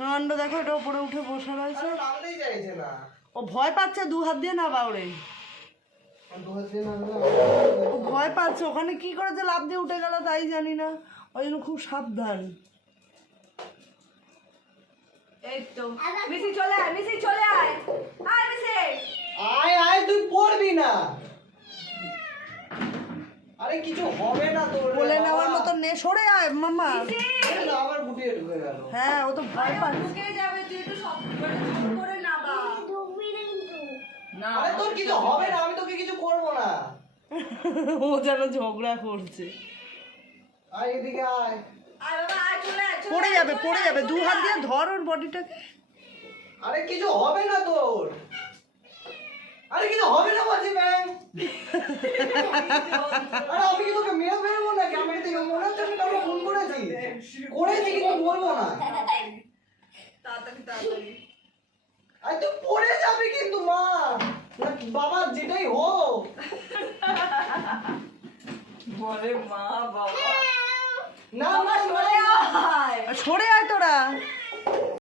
কাণ্ড দেখো, এটা উপরে উঠে বসে রয়েছে। নামতেই চাইছে না। ও ভয় পাচ্ছে, 2 হাত দিয়ে না বাউরে, ও ভয় পাচ্ছে। ওখানে কি করেছে, লাফ দিয়ে উঠে গেল তাই জানি না, ওই জন্য খুব সাবধান। এই তো মিসি চলে আয়, মিসি চলে আয়, আয় মিসি। আয় আয়, তুই পড়বি না। আরে কিছু হবে না তোর, বলে নেওয়ার মতো নে, সরে আয় মামা। আবার গুটিয়ে ঢুকে গেল। হ্যাঁ, ও তো ভয় পাচ্ছে। ঢুকে যাবে, তুই একটু সব করে নাবা। না আরে তোর কিছু হবে না, আমি তোকে কিছু করব না। ও যেন ঝগড়া করছে। আয় এদিকে আয়। আয় বাবা, আয় চলে আয়, পড়ে যাবে, পড়ে যাবে, 2 হাত দিয়ে ধর ওর বডিটাকে। আরে কিছু হবে না তোর, আরে কিছু হবে না বলছি ব্যাং। আরে আমি কি তোকে মেরে ফেলবো না? ক্যামেরা থেকে মনে হচ্ছে আমি কাউকে ফোন করেছি কিন্তু বলবো না। তাড়াতাড়ি তাড়াতাড়ি। আরে তুই পড়ে যাবি কিন্তু মা, না বাবা যেটাই হোক। বলে মা বাবা। না বাবা না চলে আয়। সরে আয় তো,